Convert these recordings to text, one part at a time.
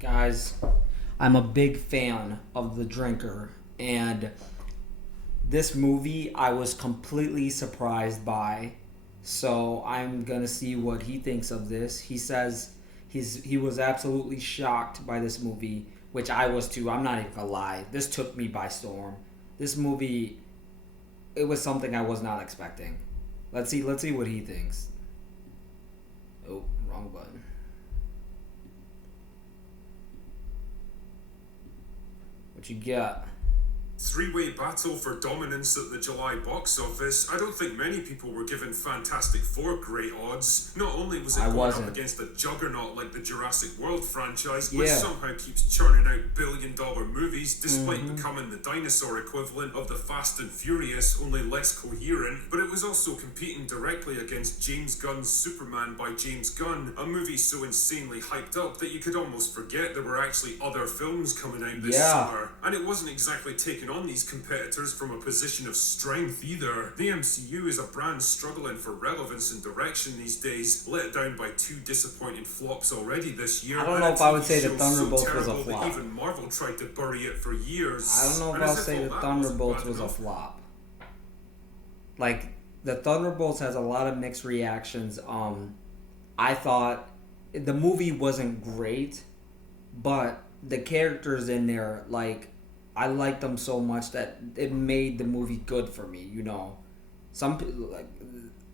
Guys, I'm a big fan of The Drinker, and this movie I was completely surprised by. So I'm gonna see what he thinks of this. He says he was absolutely shocked by this movie, which I was too. I'm not even gonna lie. This took me by storm. This movie, it was something I was not expecting. Let's see what he thinks. Oh, wrong button. What you got? Three-way battle for dominance at the July box office. I don't think many people were giving Fantastic Four great odds. Not only was it I going wasn't. up against a juggernaut like the Jurassic World franchise, which Yeah. somehow keeps churning out billion-dollar movies, despite becoming the dinosaur equivalent of the Fast and Furious, only less coherent, but it was also competing directly against James Gunn's Superman by James Gunn, a movie so insanely hyped up that you could almost forget there were actually other films coming out this summer. And it wasn't exactly taking on these competitors from a position of strength either. The MCU is a brand struggling for relevance and direction these days, let down by two disappointing flops already this year. I don't know if I would say the Thunderbolts was a terrible flop. that even Marvel tried to bury it for years. I don't know if And I'll as if say all the that wasn't Thunderbolts bad was a enough, flop. Like the Thunderbolts has a lot of mixed reactions. I thought the movie wasn't great, but the characters in there, like I liked them so much that it made the movie good for me. You know, some people like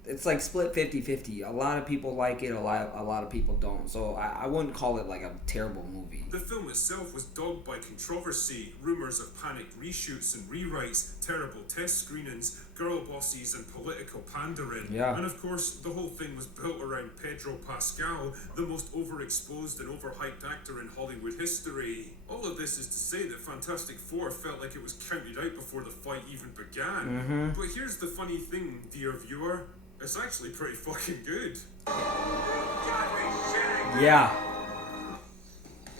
it's like split 50-50. A lot of people like it, a lot of people don't. So I wouldn't call it like a terrible movie. the film itself was dogged by controversy, rumours of panicked reshoots and rewrites, terrible test screenings, girl bosses and political pandering. Yeah. And of course, the whole thing was built around Pedro Pascal, the most overexposed and overhyped actor in Hollywood history. All of this is to say that Fantastic Four felt like it was counted out before the fight even began. But here's the funny thing, dear viewer. It's actually pretty fucking good. Yeah.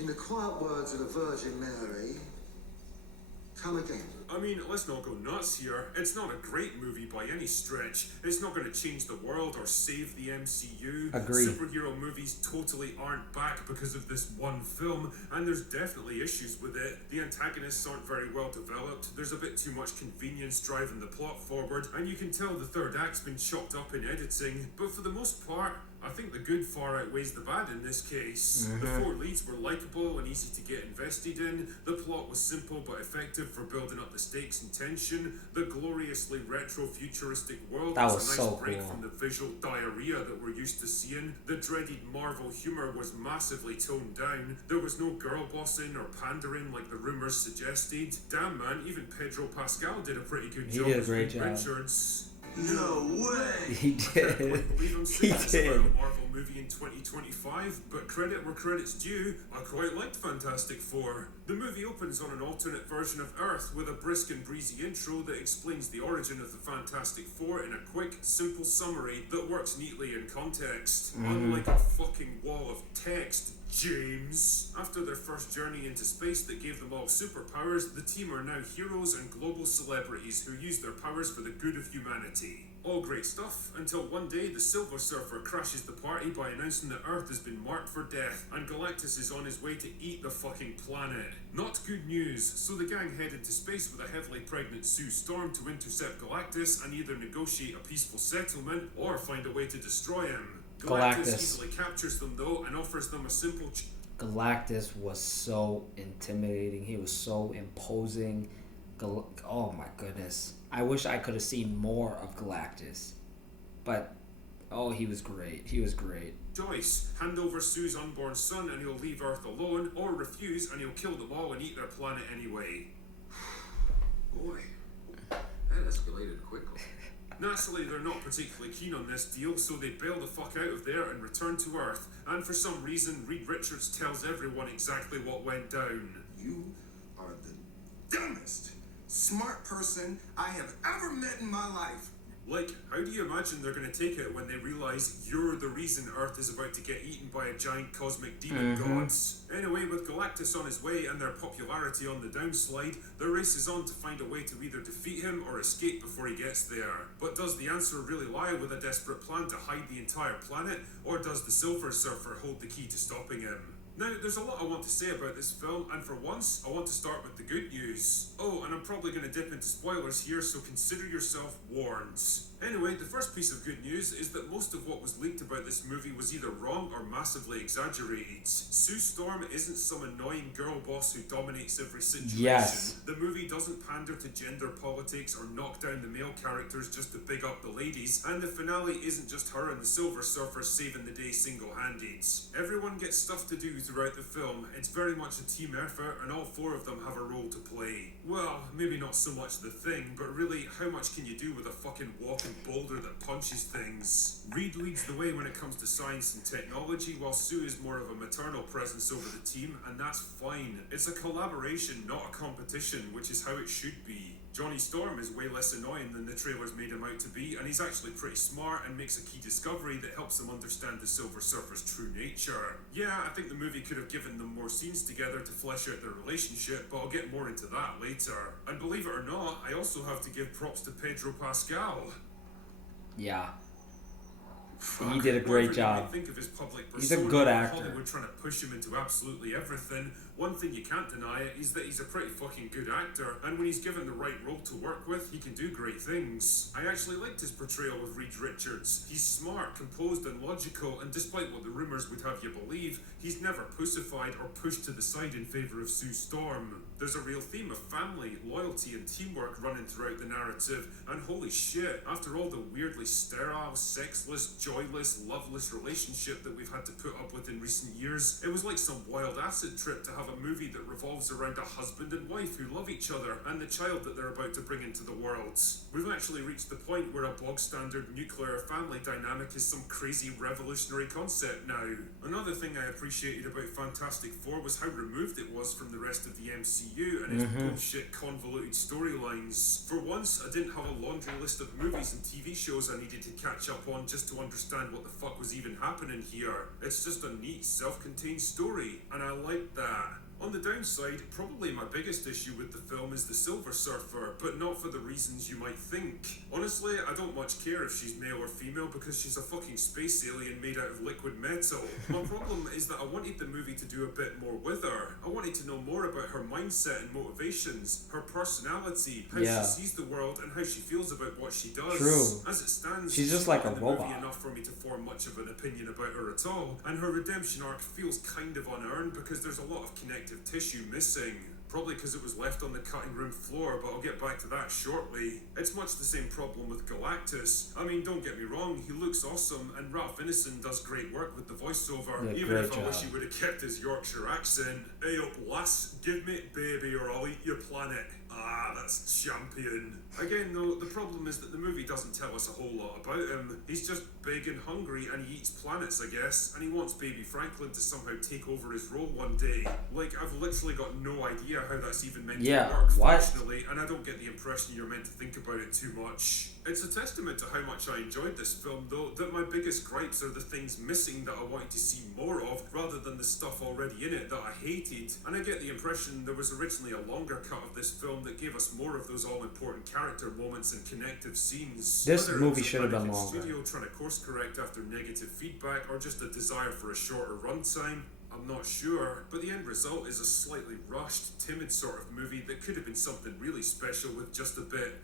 In the quiet words of the Virgin Mary, come again. I mean, let's not go nuts here. It's not a great movie by any stretch. It's not going to change the world or save the MCU. Agree. Superhero movies totally aren't back because of this one film, and there's definitely issues with it. The antagonists aren't very well developed. There's a bit too much convenience driving the plot forward, and you can tell the third act's been chopped up in editing. But for the most part, I think the good far outweighs the bad in this case. The four leads were likeable and easy to get invested in. The plot was simple but effective for building up the stakes and tension. The gloriously retro-futuristic world That was was a nice so break cool. from the visual diarrhea that we're used to seeing. The dreaded Marvel humour was massively toned down. There was no girl bossing or pandering like the rumours suggested. Damn man, even Pedro Pascal did a pretty good He job did a as great Reed job. Richards. No way! He Can't did. quite believe I'm He saying this did. about a Marvel movie in 2025, but credit where credit's due, I quite liked Fantastic Four. The movie opens on an alternate version of Earth with a brisk and breezy intro that explains the origin of the Fantastic Four in a quick, simple summary that works neatly in context. Unlike a fucking wall of text, James. After their first journey into space that gave them all superpowers, the team are now heroes and global celebrities who use their powers for the good of humanity. All great stuff, until one day the Silver Surfer crashes the party by announcing that Earth has been marked for death, and Galactus is on his way to eat the fucking planet. Not good news, so the gang headed to space with a heavily pregnant Sue Storm to intercept Galactus and either negotiate a peaceful settlement or find a way to destroy him. Galactus easily captures them though and offers them a simple Galactus was so intimidating. He was so imposing. Oh my goodness. I wish I could have seen more of Galactus. But, oh, he was great. He was great. choice. Hand over Sue's unborn son and he'll leave Earth alone, or refuse and he'll kill them all and eat their planet anyway. Boy, that escalated quickly. Naturally, they're not particularly keen on this deal, so they bail the fuck out of there and return to Earth. And for some reason, Reed Richards tells everyone exactly what went down. You are the dumbest, smart person I have ever met in my life. Like, how do you imagine they're going to take it when they realise you're the reason Earth is about to get eaten by a giant cosmic demon gods? Anyway, with Galactus on his way and their popularity on the downslide, the race is on to find a way to either defeat him or escape before he gets there. But does the answer really lie with a desperate plan to hide the entire planet, or does the Silver Surfer hold the key to stopping him? Now, there's a lot I want to say about this film, and for once, I want to start with the good news. Oh, and I'm probably going to dip into spoilers here, so consider yourself warned. Anyway, the first piece of good news is that most of what was leaked about this movie was either wrong or massively exaggerated. Sue Storm isn't some annoying girl boss who dominates every situation. Yes. The movie doesn't pander to gender politics or knock down the male characters just to big up the ladies, and the finale isn't just her and the Silver Surfer saving the day single-handed. Everyone gets stuff to do throughout the film. It's very much a team effort, and all four of them have a role to play. Well, maybe not so much the Thing, but really, how much can you do with a fucking walking boulder that punches things? Reed leads the way when it comes to science and technology, while Sue is more of a maternal presence over the team, and that's fine. It's a collaboration, not a competition, which is how it should be. Johnny Storm is way less annoying than the trailers made him out to be, and he's actually pretty smart and makes a key discovery that helps him understand the Silver Surfer's true nature. Yeah, I think the movie could have given them more scenes together to flesh out their relationship, but I'll get more into that later. And believe it or not, I also have to give props to Pedro Pascal. Yeah. Fuck. He did a great Whatever you job. might think of his public He's a persona, good actor. Hollywood trying to push him into absolutely everything. One thing you can't deny is that he's a pretty fucking good actor, and when he's given the right role to work with, he can do great things. I actually liked his portrayal of Reed Richards. He's smart, composed, and logical, and despite what the rumours would have you believe, he's never pussified or pushed to the side in favour of Sue Storm. There's a real theme of family, loyalty, and teamwork running throughout the narrative, and holy shit, after all the weirdly sterile, sexless, joyless, loveless relationship that we've had to put up with in recent years, it was like some wild acid trip to have a movie that revolves around a husband and wife who love each other and the child that they're about to bring into the world. We've actually reached the point where a bog standard nuclear family dynamic is some crazy revolutionary concept now. Another thing I appreciated about Fantastic Four was how removed it was from the rest of the MCU and its bullshit convoluted storylines. For once, I didn't have a laundry list of movies and TV shows I needed to catch up on just to understand what the fuck was even happening here. It's just a neat, self-contained story, and I like that. On the downside, probably my biggest issue with the film is the Silver Surfer, but not for the reasons you might think. Honestly, I don't much care if she's male or female because she's a fucking space alien made out of liquid metal. My problem is that I wanted the movie to do a bit more with her. I wanted to know more about her mindset and motivations, her personality, how Yeah. she sees the world, and how she feels about what she does. True. As it stands, She's just like not a in the movie robot. enough for me to form much of an opinion about her at all, and her redemption arc feels kind of unearned because there's a lot of connective tissue missing. Probably because it was left on the cutting room floor, but I'll get back to that shortly. It's much the same problem with Galactus. I mean, don't get me wrong, he looks awesome, and Ralph Ineson does great work with the voiceover, Yeah, even great if I wish job. he would have kept his Yorkshire accent. Hey up lass, give me baby or I'll eat your planet. Ah, that's champion. Again though, the problem is that the movie doesn't tell us a whole lot about him. He's just big and hungry and he eats planets, I guess, and he wants baby Franklin to somehow take over his role one day. Like, I've literally got no idea how that's even meant Yeah, to work what? functionally, and I don't get the impression you're meant to think about it too much. It's a testament to how much I enjoyed this film though, that my biggest gripes are the things missing that I wanted to see more of, rather than the stuff already in it that I hated. And I get the impression there was originally a longer cut of this film that gave us more of those all-important character moments and connective scenes. This Whether it movie was a should have been panic in longer. studio trying to course correct after negative feedback, or just a desire for a shorter runtime, I'm not sure, but the end result is a slightly rushed, timid sort of movie that could have been something really special with just a bit,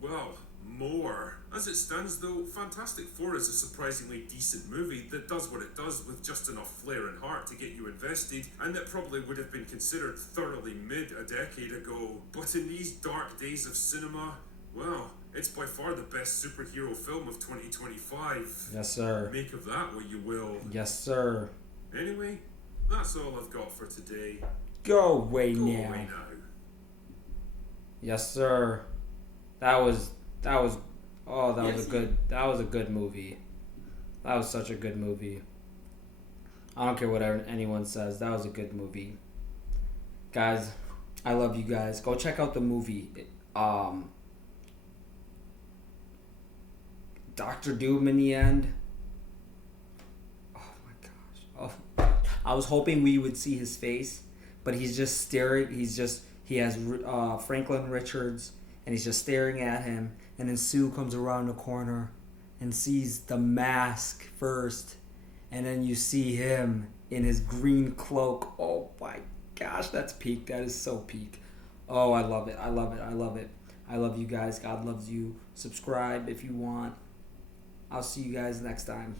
well, more. As it stands though, Fantastic Four is a surprisingly decent movie that does what it does with just enough flair and heart to get you invested, and that probably would have been considered thoroughly mid a decade ago. But in these dark days of cinema, well, it's by far the best superhero film of 2025. Yes, sir. Make of that what you will. Yes, sir. Anyway, that's all I've got for today. Go away Go now. away now. Yes, sir. That was a Yes. good movie. That was such a good movie. I don't care what anyone says. That was a good movie. Guys, I love you guys. Go check out the movie. Dr. Doom in the end. Oh my gosh. Oh, I was hoping we would see his face, but he's just staring. He has Franklin Richards, and he's just staring at him. And then Sue comes around the corner and sees the mask first, and then you see him in his green cloak. Oh my gosh, that's peak. That is so peak. Oh, I love it. I love it. I love it. I love you guys. God loves you. Subscribe if you want. I'll see you guys next time.